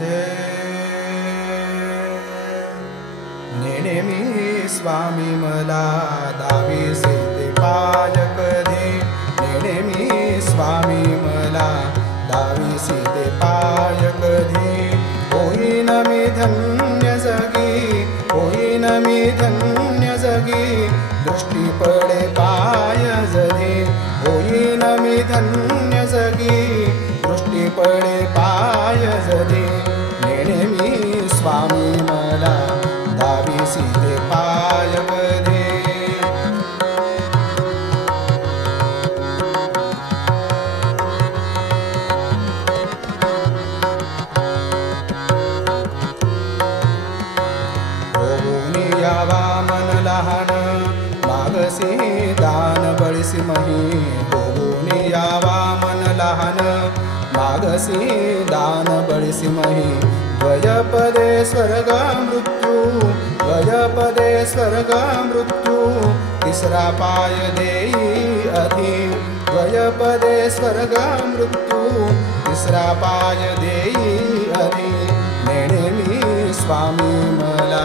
दे नेनेमी स्वामी मला दावीसी ते पाय कधी नेनेमी स्वामी मला दावीसी ते पाय कधी होईन मी धन्य जगी होईन मी धन्य जगी दृष्टी पडे पाय जधी होईन मी धन्य जगी दृष्टी पडे पाय जधी नेनेमी स्वामी मला दावीसी ते पाय कधी यावा मन लहान मागसी दान बळसी मही होऊन यावा मन लहान मागसी दान बळसी मही द्वयपदे स्वर्ग मृत्यू तिसरा पाय देई अधि द्वयपदे स्वर्ग मृत्यू तिसरा पाय देई अधि नेनेमी स्वामी मला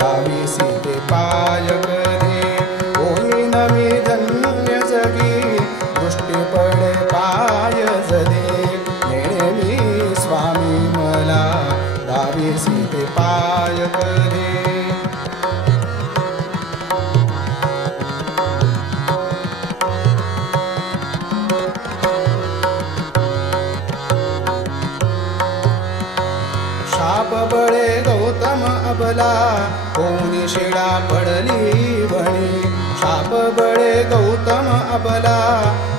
दावीसी ते पाय कधी होईन मी धन्य जगी दृष्टी पडे पाय जधी नेनेमी स्वामी मला दावीसी ते पाय कधी शाप बळे गौतम अबला होऊन शिळा पडली वणी शाप बळे गौतम अबला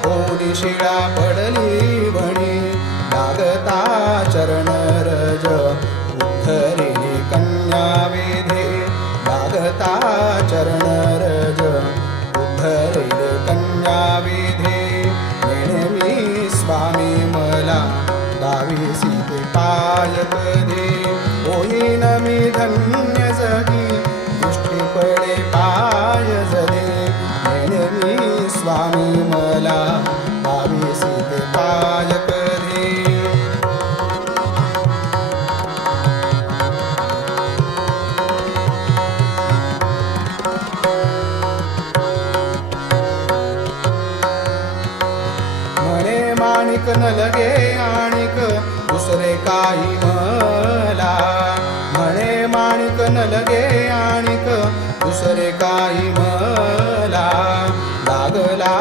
होऊन शिळा पडली वणी लागता चरण रज उद्धरिणी कन्या वेधे लागता चरण रज उद्धरिणी कन्या वेधे नेनेमी स्वामी मला दावीसी ते पाय कधी होईन मी धन्य जगी दृष्टी पडे पाय जधी नेनेमी स्वामी मला दावीसी ते पाय कधी म्हणे माणिक न लगे आणिक दुसरे काही मला म्हणे माणिक न लगे आणिक दुसरे काही मला लागला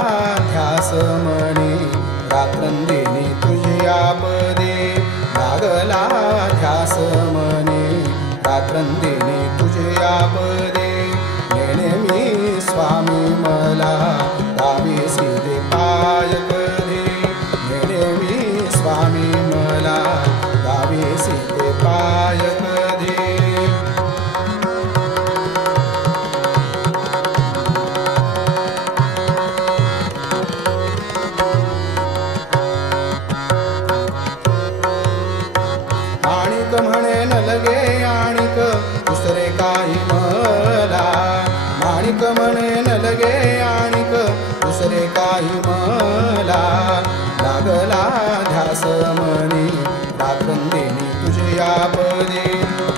ध्यास म्हणे रात्रंदिनी तुझ्या पदे लागला ध्यास म्हणे रात्रंदिनी तुझ्या पदे नेनेमी स्वामी मला दावीसी ते पाय कधी नेनेमी स्वामी मला दावीसी ते पाय कधी आणिक म्हणे न लगे आणिक दुसरे काही मला माणिक म्हणे न लगे आणिक दुसरे काही मला लागला ध्यास म्हणे रात्रंदिनी तुझ्या पदे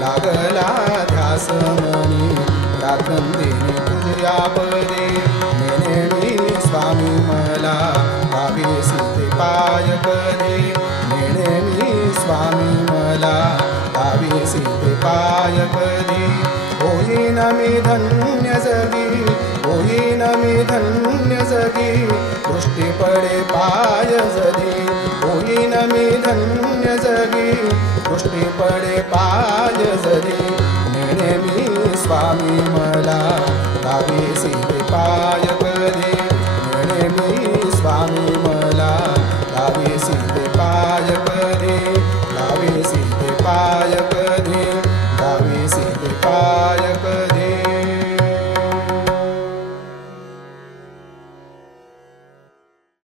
लागला ध्यास म्हणे रात्रंदिनी तुझ्या पदे नेनेमी स्वामी मला दावीसी ते पाय कधी नेनेमी स्वामी मला दावीसी ते पाय कधी होईन मी धन्य जगी होईन मी धन्य जगी दृष्टी पडे पाय जधी होईन मी धन्य जगी दृष्टी पडे पाय जधी नेनेमी स्वामी मला दावीसी